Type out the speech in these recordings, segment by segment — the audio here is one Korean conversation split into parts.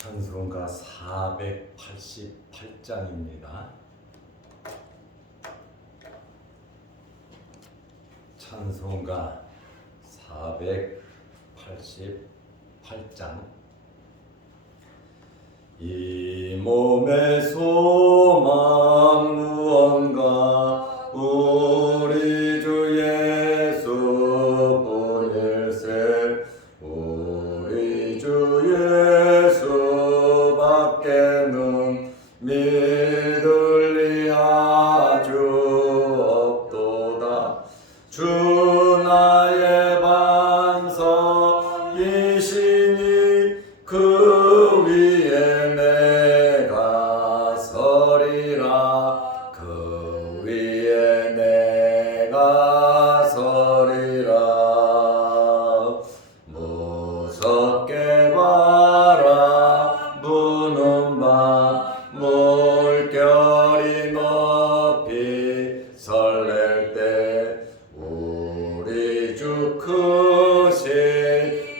찬송가 488장입니다. 찬송가 488장. 이 몸의 소망 무언가 우리 주 예수 뿐일세. 우리 주 예수 밖에는 믿을 리 아주 없도다. 주 나의 반석이시니 그 위에 내가 서리라. 그 위에 내가 서리라. 무섭게 바라보는 밤 물결이 높이 설렐 때 우리 주 크신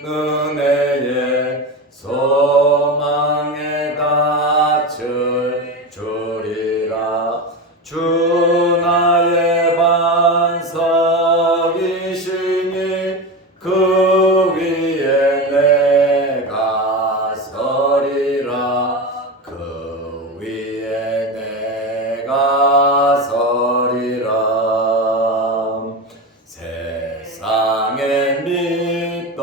은혜에 소망에 닿을 주리라. 주 나의 반석이시니 그 위에 내가 서리라. 그 위에 내가 서리라. 세상에 믿던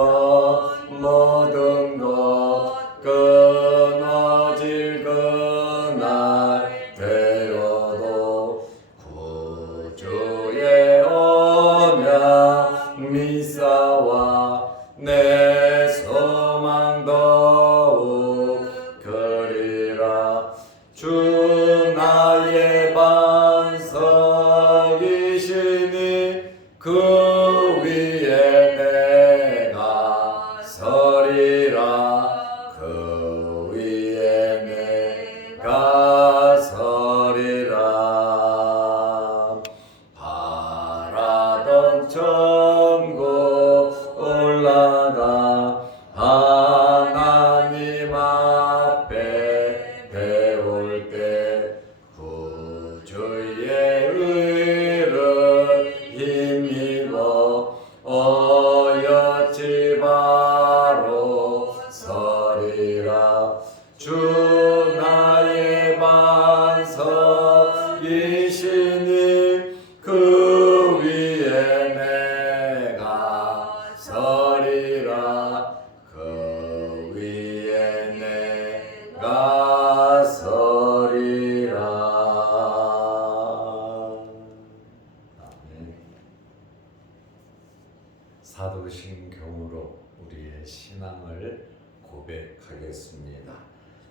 모든 것 끊어질 그날 되어도 구주의 언약 미사와 내 소망 더욱 그리라. 주 나의 반석이시니 그 위에 내가 서리라. 그 위에 내가 서리라. 바라던 천국 올라가 하나님 앞에 배울 때 구주의 의를 힘입어 어여지 바로 서리라. 주 나의 반석이시니 그 위에 내가 서리라. 그 위에 내가 서리라. 아멘. 사도신경으로 우리의 신앙을 고백하겠습니다.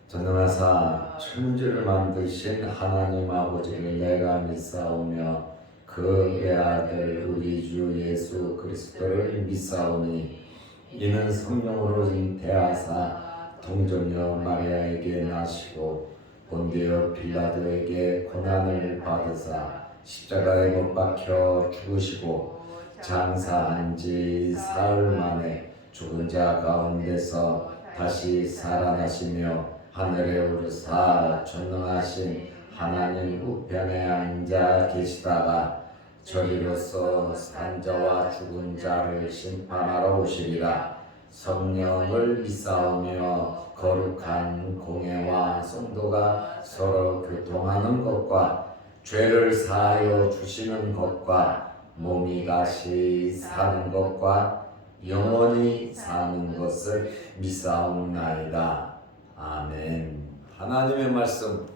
전능하사 천지를 만드신 하나님 아버지를 내가 믿사오며 그의 아들 우리 주 예수 그리스도를 믿사오니 이는 성령으로 잉태하사 동정녀 마리아에게 나시고 본디오 빌라도에게 고난을 받으사 십자가에 못 박혀 죽으시고 장사한 지 사흘 만에 죽은 자 가운데서 다시 살아나시며 하늘에 오르사 전능하신 하나님 우편에 앉아 계시다가 저리로서 산 자와 죽은 자를 심판하러 오시리라. 성령을 믿사오며 거룩한 공회와 성도가 서로 교통하는 것과 죄를 사하여 주시는 것과 몸이 다시 사는 것과 영원히 사는 것을 믿사옵나이다. 아멘. 하나님의 말씀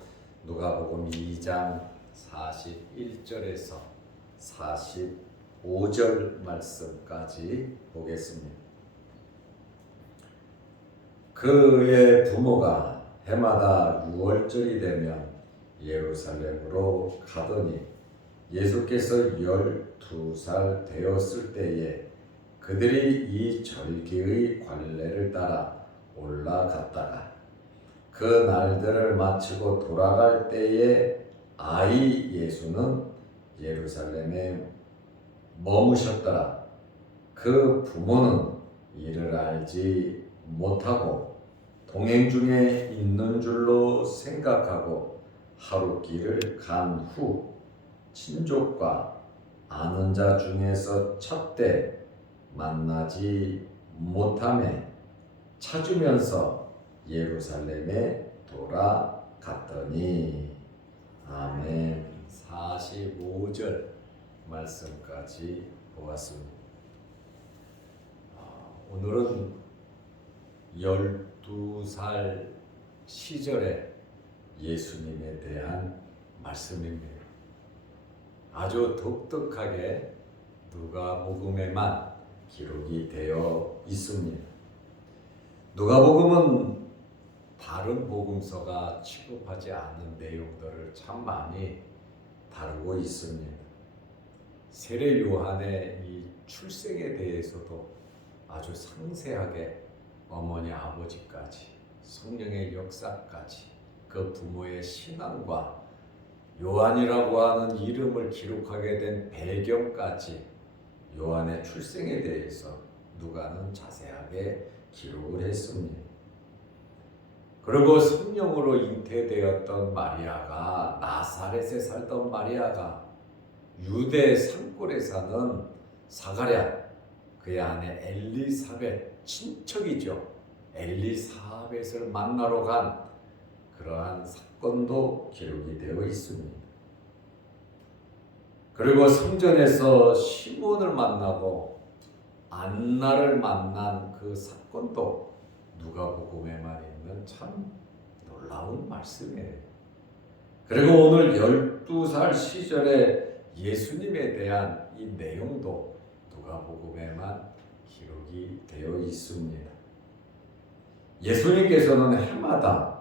누가복음 2장 41절에서 45절 말씀까지 보겠습니다. 그의 부모가 해마다 6월절이 되면 예루살렘으로 가더니 예수께서 12살 되었을 때에 그들이 이 절기의 관례를 따라 올라갔다가 그 날들을 마치고 돌아갈 때에 아이 예수는 예루살렘에 머무셨더라. 그 부모는 이를 알지 못하고 동행 중에 있는 줄로 생각하고 하루 길을 간 후 친족과 아는 자 중에서 첫때 만나지 못함에 찾으면서 예루살렘에 돌아갔더니. 아멘. 45절 말씀까지 보았습니다. 오늘은 12살 시절의 예수님에 대한 말씀입니다. 아주 독특하게 누가복음에만 기록이 되어 있습니다. 누가복음은 다른 복음서가 취급하지 않은 내용들을 참 많이 다루고 있습니다. 세례 요한의 이 출생에 대해서도 아주 상세하게 어머니 아버지까지 성령의 역사까지 그 부모의 신앙과 요한이라고 하는 이름을 기록하게 된 배경까지 요한의 출생에 대해서 누가는 자세하게 기록을 했습니다. 그리고 성령으로 잉태되었던 마리아가, 나사렛에 살던 마리아가 유대 산골에 사는 사가랴, 그의 아내 엘리사벳, 친척이죠. 엘리사벳을 만나러 간 그러한 사건도 기록이 되어 있습니다. 그리고 성전에서 시몬을 만나고 안나를 만난 그 사건도 누가복음에만 있는 참 놀라운 말씀이에요. 그리고 오늘 12살 시절의 예수님에 대한 이 내용도 누가복음에만 기록이 되어 있습니다. 예수님께서는 해마다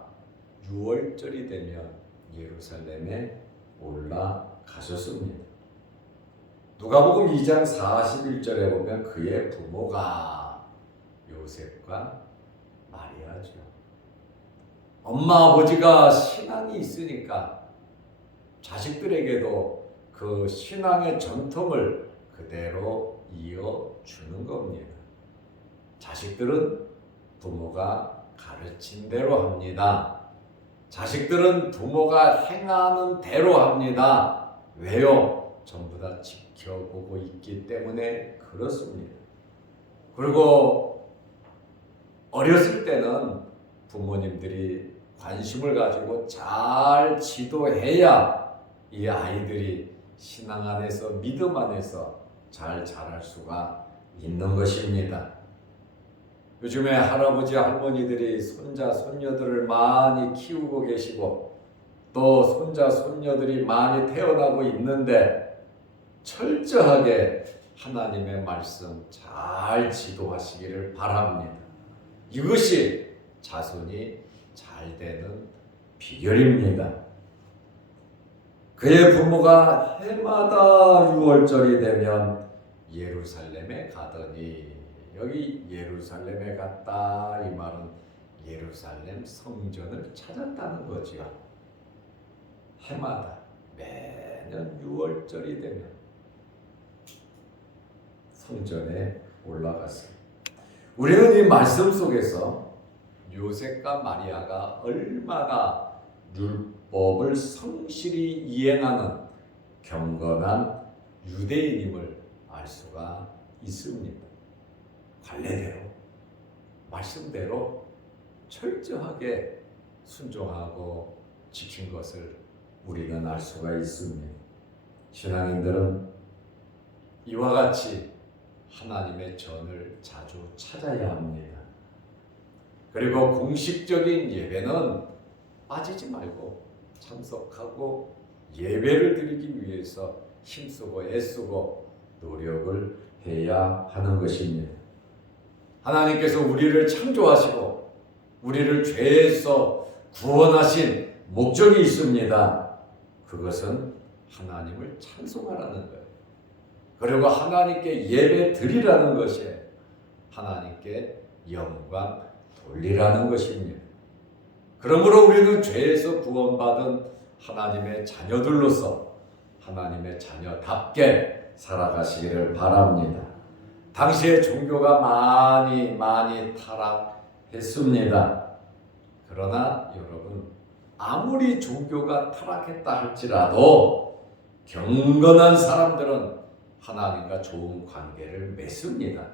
6월절이 되면 예루살렘에 올라가셨습니다. 누가복음 2장 41절에 보면 그의 부모가 요셉과 마리아죠. 엄마 아버지가 신앙이 있으니까 자식들에게도 그 신앙의 전통을 그대로 이어주는 겁니다. 자식들은 부모가 가르친 대로 합니다. 자식들은 부모가 행하는 대로 합니다. 왜요? 전부 다 지켜보고 있기 때문에 그렇습니다. 그리고 어렸을 때는 부모님들이 관심을 가지고 잘 지도해야 이 아이들이 신앙 안에서, 믿음 안에서 잘 자랄 수가 있는 것입니다. 요즘에 할아버지, 할머니들이 손자, 손녀들을 많이 키우고 계시고 또 손자, 손녀들이 많이 태어나고 있는데 철저하게 하나님의 말씀 잘 지도하시기를 바랍니다. 이것이 자손이 잘 되는 비결입니다. 그의 부모가 해마다 6월절이 되면 예루살렘에 가더니, 여기 예루살렘에 갔다 이 말은 예루살렘 성전을 찾았다는 거죠. 해마다 매년 6월절이 되면 성전에 올라갔습니다. 우리는 이 말씀 속에서 요셉과 마리아가 얼마나 율법을 성실히 이행하는 경건한 유대인임을 알 수가 있습니다. 관례대로, 말씀대로 철저하게 순종하고 지킨 것을 우리는 알 수가 있습니다. 신앙인들은 이와 같이 하나님의 전을 자주 찾아야 합니다. 그리고 공식적인 예배는 빠지지 말고 참석하고 예배를 드리기 위해서 힘쓰고 애쓰고 노력을 해야 하는 것입니다. 하나님께서 우리를 창조하시고 우리를 죄에서 구원하신 목적이 있습니다. 그것은 하나님을 찬송하라는 거예요. 그리고 하나님께 예배 드리라는 것이 하나님께 영광 돌리라는 것입니다. 그러므로 우리는 죄에서 구원받은 하나님의 자녀들로서 하나님의 자녀답게 살아가시기를 바랍니다. 당시의 종교가 많이 타락했습니다. 그러나 여러분, 아무리 종교가 타락했다 할지라도 경건한 사람들은 하나님과 좋은 관계를 맺습니다.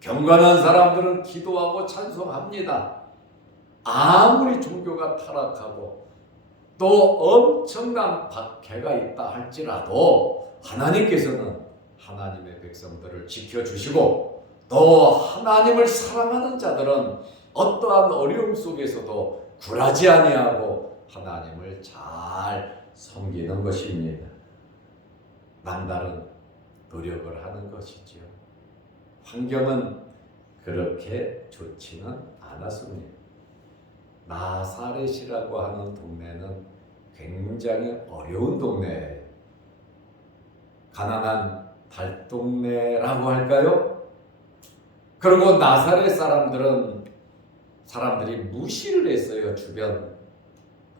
경건한 사람들은 기도하고 찬송합니다. 아무리 종교가 타락하고 또 엄청난 박해가 있다 할지라도 하나님께서는 하나님의 백성들을 지켜주시고, 또 하나님을 사랑하는 자들은 어떠한 어려움 속에서도 굴하지 아니하고 하나님을 잘 섬기는 것입니다. 남다른 노력을 하는 것이지요. 환경은 그렇게 좋지는 않았습니다. 나사렛이라고 하는 동네는 굉장히 어려운 동네예요. 가난한 달동네라고 할까요? 그리고 나사렛 사람들이 무시를 했어요. 주변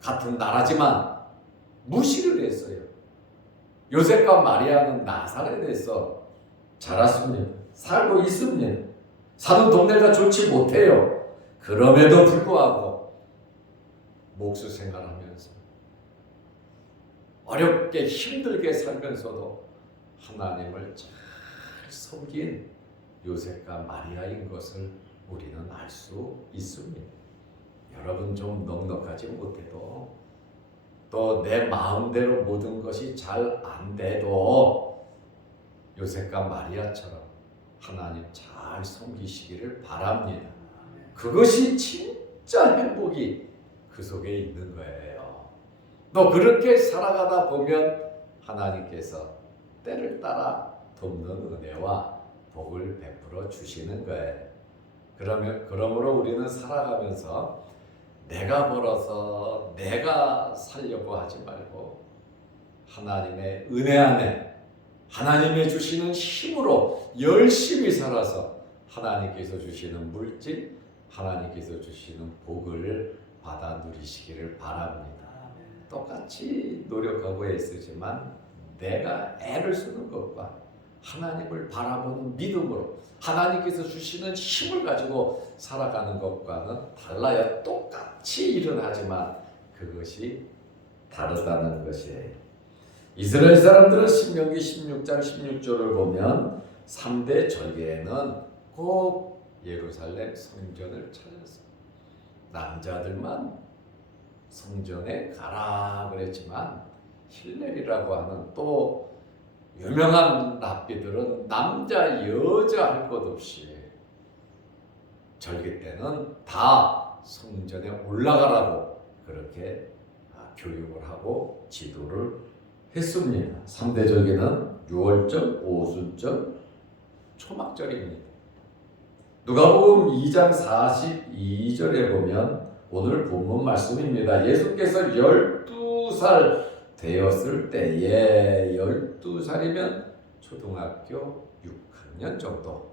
같은 나라지만 무시를 했어요. 요셉과 마리아는 나사렛에서 자랐습니다. 살고 있습니다. 사는 동네가 좋지 못해요. 그럼에도 불구하고 목수 생활하면서 어렵게 힘들게 살면서도 하나님을 잘 섬긴 요셉과 마리아인 것을 우리는 알 수 있습니다. 여러분, 좀 넉넉하지 못해도, 또 내 마음대로 모든 것이 잘 안 돼도 요셉과 마리아처럼 하나님 잘 섬기시기를 바랍니다. 그것이 진짜 행복이 그 속에 있는 거예요. 또 그렇게 살아가다 보면 하나님께서 때를 따라 돕는 은혜와 복을 베풀어 주시는 거예요. 그러므로 우리는 살아가면서 내가 벌어서 내가 살려고 하지 말고 하나님의 은혜 안에 하나님의 주시는 힘으로 열심히 살아서 하나님께서 주시는 물질, 하나님께서 주시는 복을 받아 누리시기를 바랍니다. 똑같이 노력하고 애쓰지만 내가 애를 쓰는 것과 하나님을 바라보는 믿음으로 하나님께서 주시는 힘을 가지고 살아가는 것과는 달라요. 똑같이 일은 하지만 그것이 다르다는 것이에요. 이스라엘 사람들은 신명기 16장 16절을 보면 3대 절기에는 꼭 예루살렘 성전을 찾았어요. 남자들만 성전에 가라 그랬지만 힐렐이라고 하는 또 유명한 랍비들은 남자 여자 할 것 없이 절기 때는 다 성전에 올라가라고 그렇게 교육을 하고 지도를 했습니다. 3대 절기는 6월절, 오순절, 초막절입니다. 누가복음 2장 42절에 보면 오늘 본문 말씀입니다. 예수께서 12살 되었을 때에, 12살이면 초등학교 6학년 정도,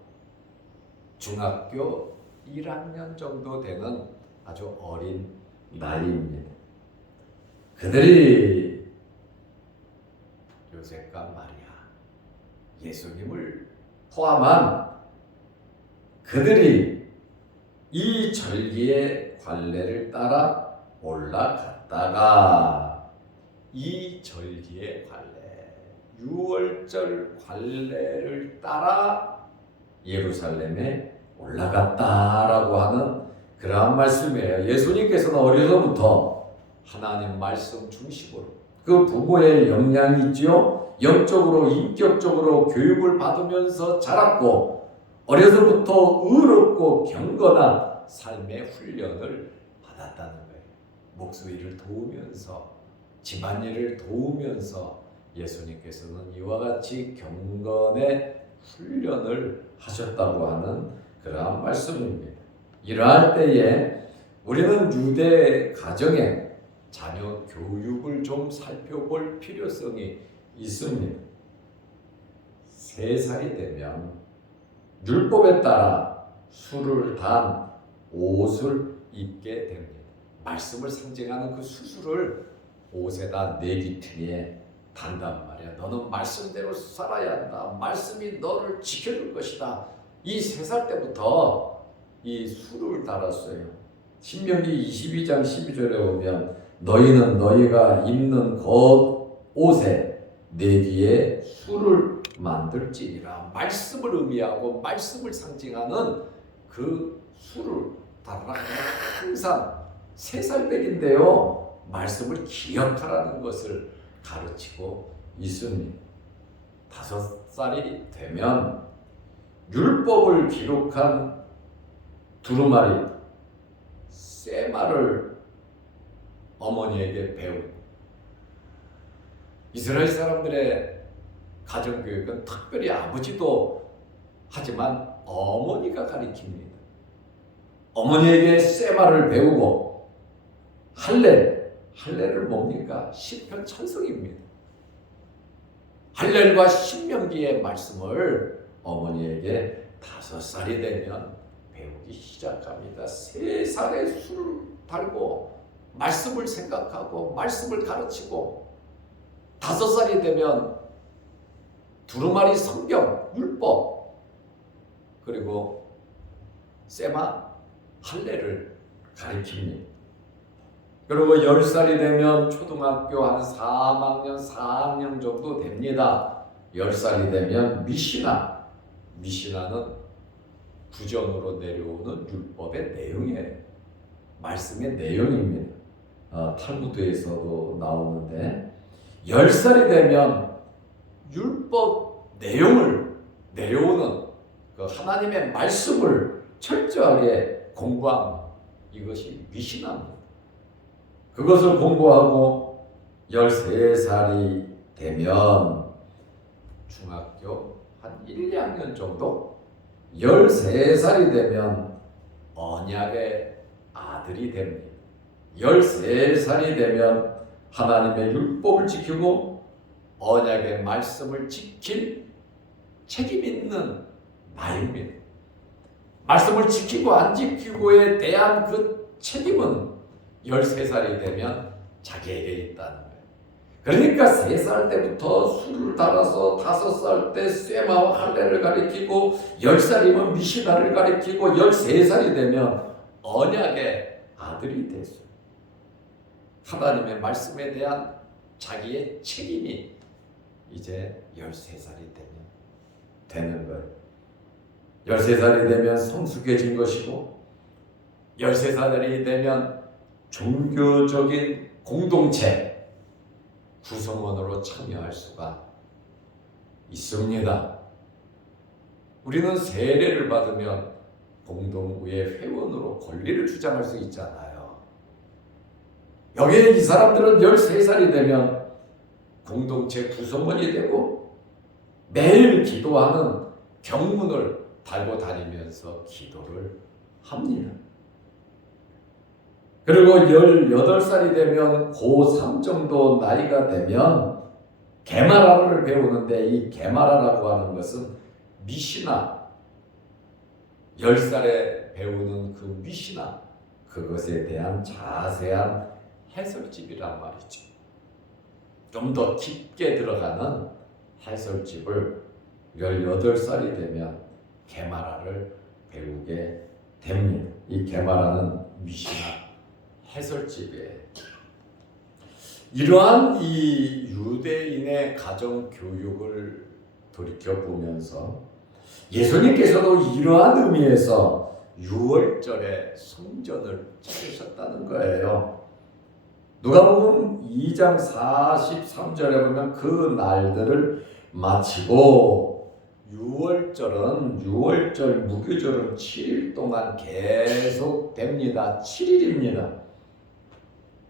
중학교 1학년 정도 되는 아주 어린 나이입니다. 그들이 요셉과 마리아, 예수님을 포함한 그들이 이 절기의 관례를 따라 올라갔다가 이 절기의 관례, 6월절 관례를 따라 예루살렘에 올라갔다라고 하는 그러한 말씀이에요. 예수님께서는 어려서부터 하나님 말씀 중심으로 그 부모의 영향이 있지요. 영적으로 인격적으로 교육을 받으면서 자랐고 어려서부터 의롭고 경건한 삶의 훈련을 받았다는 거예요. 목수 일을 도우면서 집안일을 도우면서 예수님께서는 이와 같이 경건의 훈련을 하셨다고 하는 그러한 말씀입니다. 이러할 때에 우리는 유대 가정의 자녀 교육을 좀 살펴볼 필요성이 있습니다. 3살이 되면 율법에 따라 술을 단 옷을 입게 됩니다. 말씀을 상징하는 그 수술을 옷에다 내기퉁이에 단단 말이야. 너는 말씀대로 살아야 한다. 말씀이 너를 지켜줄 것이다. 이 3살 때부터 이 술을 달았어요. 신명기 22장 12절에 보면 너희는 너희가 입는 겉옷에 내 뒤에 술을 만들지니라. 말씀을 의미하고 말씀을 상징하는 그 술을 달라. 항상 3살백인데요 말씀을 기억하라는 것을 가르치고 있습니다. 5살이 되면 율법을 기록한 두루마리 쇠마를 어머니에게 배웁니다. 이스라엘 사람들의 가정교육은 특별히 아버지도 하지만 어머니가 가르칩니다. 어머니에게 쇠마를 배우고 할렐을 뭡니까? 시편 찬송입니다. 할렐과 신명기의 말씀을 어머니에게 5살이 되면 배우기 시작합니다. 3살에 술을 달고 말씀을 생각하고 말씀을 가르치고 5살이 되면 두루마리 성경, 율법 그리고 쇠마, 할례를 가르칩니다. 그리고 10살이 되면 초등학교 한 3학년, 4학년 정도 됩니다. 10살이 되면 미시나는 구전으로 내려오는 율법의 내용이에요. 말씀의 내용입니다. 탈무드에서도 나오는데 10살이 되면 율법 내용을 내려오는 그 하나님의 말씀을 철저하게 공부한 이것이 미시나입니다. 그것을 공부하고 13살이 되면 중학교 한 1, 2학년 정도 13살이 되면 언약의 아들이 됩니다. 13살이 되면 하나님의 율법을 지키고 언약의 말씀을 지킬 책임 있는 나이입니다. 말씀을 지키고 안 지키고에 대한 그 책임은 13살이 되면 자기에게 있다는 거예요. 그러니까 3살 때부터 술을 달아서 5살 때 쇠마와 할례를 가리키고 10살이면 미시나를 가리키고 13살이 되면 언약의 아들이 됐어요. 하나님의 말씀에 대한 자기의 책임이 이제 13살이 되는 거예요. 13살이 되면 성숙해진 것이고 13살이 되면 종교적인 공동체 구성원으로 참여할 수가 있습니다. 우리는 세례를 받으면 공동구의 회원으로 권리를 주장할 수 있잖아요. 여기에 이 사람들은 13살이 되면 공동체 구성원이 되고 매일 기도하는 경문을 달고 다니면서 기도를 합니다. 그리고 18살이 되면 고3 정도 나이가 되면 게마라를 배우는데 이 게마라라고 하는 것은 미시나 10살에 배우는 그 미시나 그것에 대한 자세한 해설집이란 말이죠. 좀 더 깊게 들어가는 해설집을 18살이 되면 게마라를 배우게 됩니다. 이 게마라는 미시나 해설집이에요. 이러한 이 유대인의 가정 교육을 돌이켜 보면서 예수님께서도 이러한 의미에서 6월절에 성전을 차리셨다는 거예요. 누가복음 2장 43절에 보면 그 날들을 마치고 6월절은 6월절 무교절은 7일 동안 계속 됩니다. 7일입니다.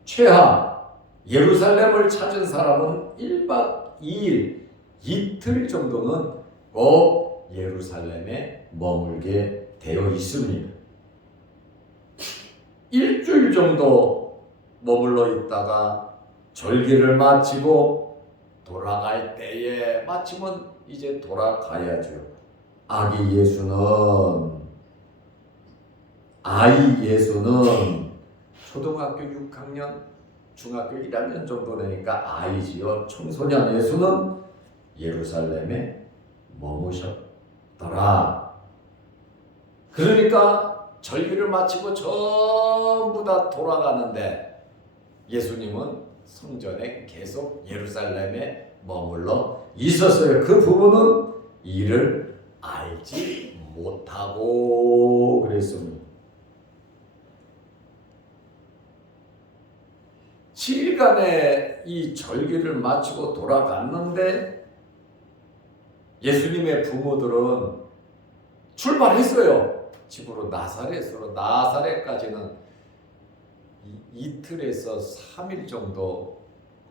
최하 예루살렘을 찾은 사람은 1박 2일 이틀 정도는 꼭 예루살렘에 머물게 되어 있습니다. 일주일 정도 머물러 있다가 절기를 마치고 돌아갈 때에 마치면 이제 돌아가야죠. 아이 예수는 초등학교 6학년, 중학교 1학년 정도 되니까 아이지요. 청소년 예수는 예루살렘에 머무셨더라. 그러니까 절기를 마치고 전부 다 돌아가는데 예수님은 성전에 계속 예루살렘에 머물러 있었어요. 그 부분은 이를 알지 못하고 그랬습니다. 7일간의 이 절기를 마치고 돌아갔는데 예수님의 부모들은 출발했어요. 집으로 나사렛으로. 나사렛까지는 이틀에서 3일 정도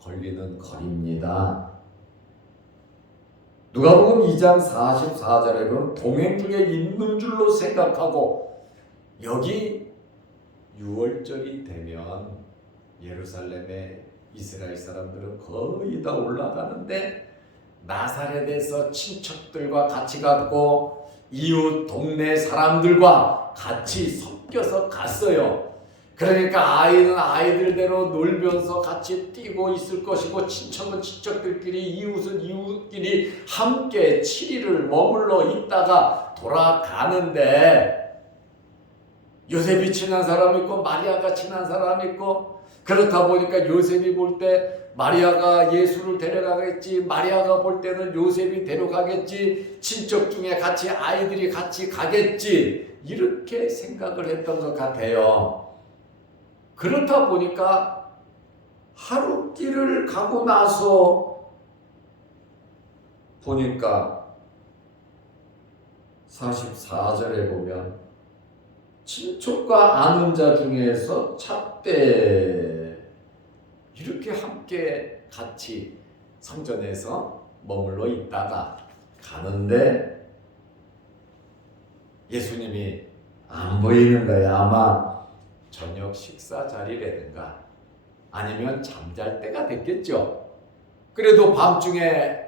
걸리는 거리입니다. 누가복음 2장 44절에 보면 동행 중에 있는 줄로 생각하고 여기 6월절이 되면 예루살렘에 이스라엘 사람들은 거의 다 올라가는데 나사렛에서 친척들과 같이 갔고 이웃 동네 사람들과 같이 섞여서 갔어요. 그러니까 아이는 아이들대로 놀면서 같이 뛰고 있을 것이고 친척은 친척들끼리 이웃은 이웃끼리 함께 7일을 머물러 있다가 돌아가는데 요셉이 친한 사람 있고 마리아가 친한 사람 있고 그렇다 보니까 요셉이 볼 때 마리아가 예수를 데려가겠지, 마리아가 볼 때는 요셉이 데려가겠지, 친척 중에 같이 아이들이 같이 가겠지 이렇게 생각을 했던 것 같아요. 그렇다 보니까 하루 길을 가고 나서 보니까 44절에 보면 친척과 아는 자 중에서 찾되 이렇게 함께 같이 성전에서 머물러 있다가 가는데 예수님이 안 보이는 거예요. 아마 저녁 식사 자리라든가 아니면 잠잘 때가 됐겠죠. 그래도 밤중에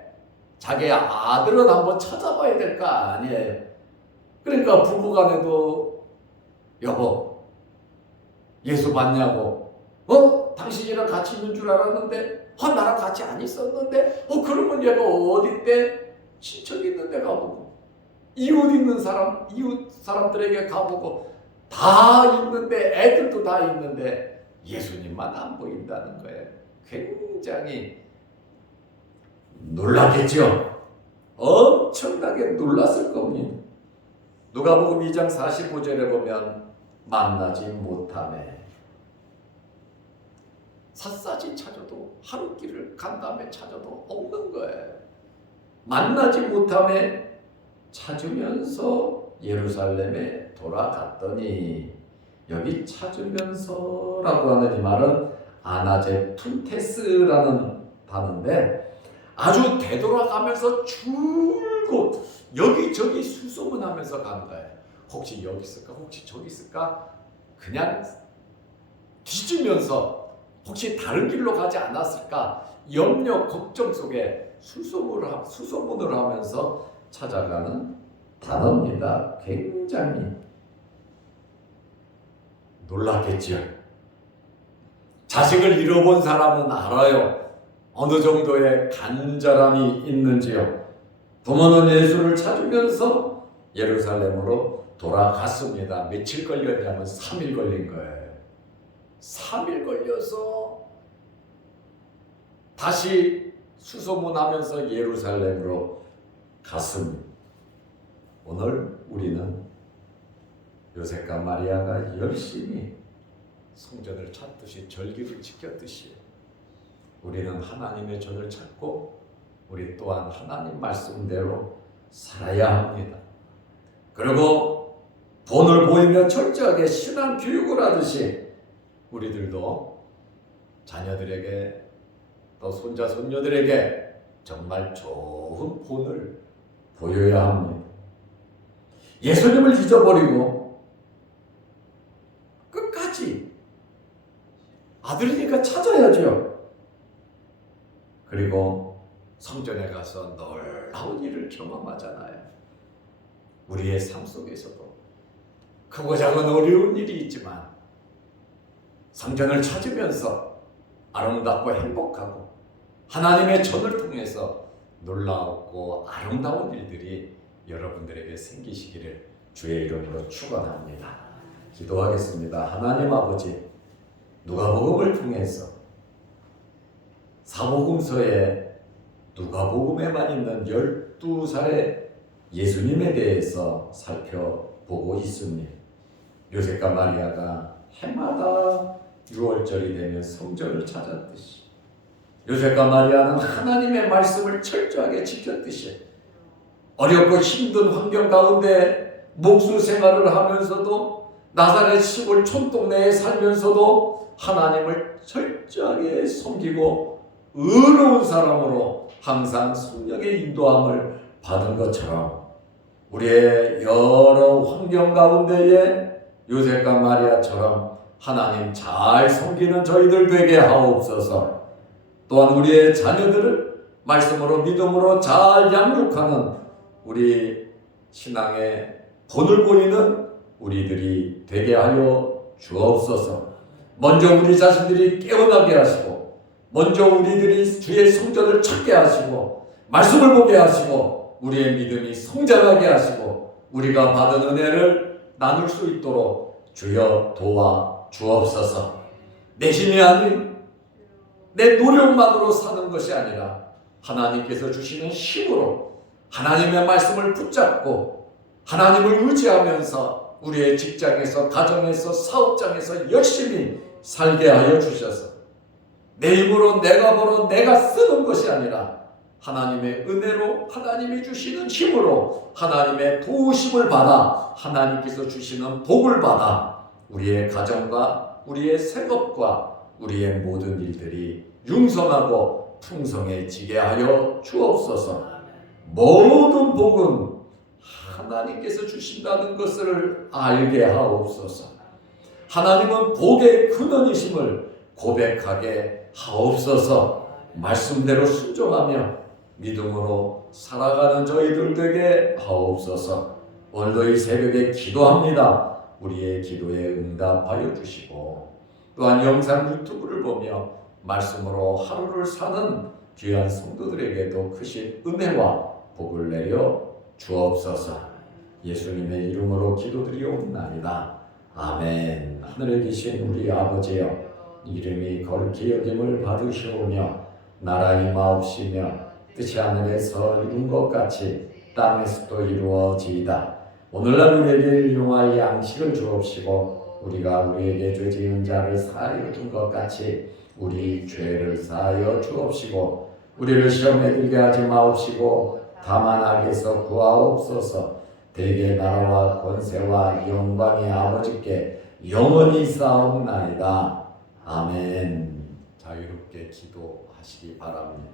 자기 아들은 한번 찾아봐야 될 거 아니에요. 그러니까 부부간에도 여보 예수 봤냐고 당신이랑 같이 있는 줄 알았는데 나랑 같이 안 있었는데 그러면 얘가 어디 있대? 친척 있는 데 가보고 이웃 있는 사람 이웃 사람들에게 가보고 다 있는데 애들도 다 있는데 예수님만 안 보인다는 거예요. 굉장히 놀랐겠죠. 엄청나게 놀랐을 겁니다. 누가복음 2장 45절에 보면 만나지 못하네. 샅샅이 찾아도 하루 길을 간 다음에 찾아도 없는 거예요. 만나지 못하네 찾으면서 예루살렘에 돌아갔더니 여기 찾으면서라고 하는 이 말은 아나제툰테스라는 단어인데 아주 되돌아가면서 줄곧 여기저기 수소문하면서 간 거예요. 혹시 여기 있을까? 혹시 저기 있을까? 그냥 뒤지면서 혹시 다른 길로 가지 않았을까? 염려, 걱정 속에 수소문을 하면서 찾아가는 단어입니다. 굉장히 놀랐겠지요. 자식을 잃어본 사람은 알아요. 어느 정도의 간절함이 있는지요. 부모는 예수를 찾으면서 예루살렘으로 돌아갔습니다. 며칠 걸렸냐면 3일 걸린 거예요. 3일 걸려서 다시 수소문하면서 예루살렘으로 갔습니다. 오늘 우리는 요셉과 마리아가 열심히 성전을 찾듯이 절기를 지켰듯이 우리는 하나님의 전을 찾고 우리 또한 하나님 말씀대로 살아야 합니다. 그리고 본을 보이며 철저하게 신앙 교육을 하듯이 우리들도 자녀들에게 또 손자 손녀들에게 정말 좋은 본을 보여야 합니다. 예수님을 잊어버리고 끝까지 아들이니까 찾아야죠. 그리고 성전에 가서 놀라운 일을 경험하잖아요. 우리의 삶 속에서도 크고 작은 어려운 일이 있지만 성전을 찾으면서 아름답고 행복하고 하나님의 전을 통해서 놀라웠고 아름다운 일들이 여러분들에게 생기시기를 주의 이름으로 축원합니다. 기도하겠습니다. 하나님 아버지, 누가복음을 통해서 사복음서에 누가복음에만 있는 12살의 예수님에 대해서 살펴보고 있으니 요셉과 마리아가 해마다 6월절이 되면 성전을 찾았듯이 요셉과 마리아는 하나님의 말씀을 철저하게 지켰듯이 어렵고 힘든 환경 가운데 목수 생활을 하면서도 나사렛 시골 촌동네에 살면서도 하나님을 철저하게 섬기고 의로운 사람으로 항상 성령의 인도함을 받은 것처럼 우리의 여러 환경 가운데에 요셉과 마리아처럼 하나님 잘 섬기는 저희들 되게 하옵소서. 또한 우리의 자녀들을 말씀으로 믿음으로 잘 양육하는 우리 신앙의 본을 보이는 우리들이 되게 하여 주옵소서. 먼저 우리 자신들이 깨어나게 하시고 먼저 우리들이 주의 성전을 찾게 하시고 말씀을 보게 하시고 우리의 믿음이 성장하게 하시고 우리가 받은 은혜를 나눌 수 있도록 주여 도와 주옵소서. 내 힘이 아닌 내 노력만으로 사는 것이 아니라 하나님께서 주시는 힘으로 하나님의 말씀을 붙잡고 하나님을 의지하면서 우리의 직장에서 가정에서 사업장에서 열심히 살게 하여 주셔서 내 힘으로 내가 벌어 내가 쓰는 것이 아니라 하나님의 은혜로 하나님이 주시는 힘으로 하나님의 도우심을 받아 하나님께서 주시는 복을 받아 우리의 가정과 우리의 생업과 우리의 모든 일들이 융성하고 풍성해지게 하여 주옵소서. 모든 복은 하나님께서 주신다는 것을 알게 하옵소서. 하나님은 복의 근원이심을 고백하게 하옵소서. 말씀대로 순종하며 믿음으로 살아가는 저희들 되게 하옵소서. 오늘도 이 새벽에 기도합니다. 우리의 기도에 응답하여 주시고 또한 영상 유튜브를 보며 말씀으로 하루를 사는 귀한 성도들에게도 크신 은혜와 복을 내려 주옵소서. 예수님의 이름으로 기도드리옵나이다. 아멘. 하늘에 계신 우리 아버지여, 이름이 거룩히 여김을 받으시오며 나라 임하옵시며 뜻이 하늘에서 이룬 것 같이 땅에서도 이루어지이다. 오늘날 우리에게 일용할 양식을 주옵시고 우리가 우리에게 죄 지은 자를 사하여 준 것 같이 우리 죄를 사하여 주옵시고 우리를 시험에 들게 하지 마옵시고 다만 악에서 구하옵소서. 대개 나라와 권세와 영광이 아버지께 영원히 싸움나이다. 아멘. 자유롭게 기도하시기 바랍니다.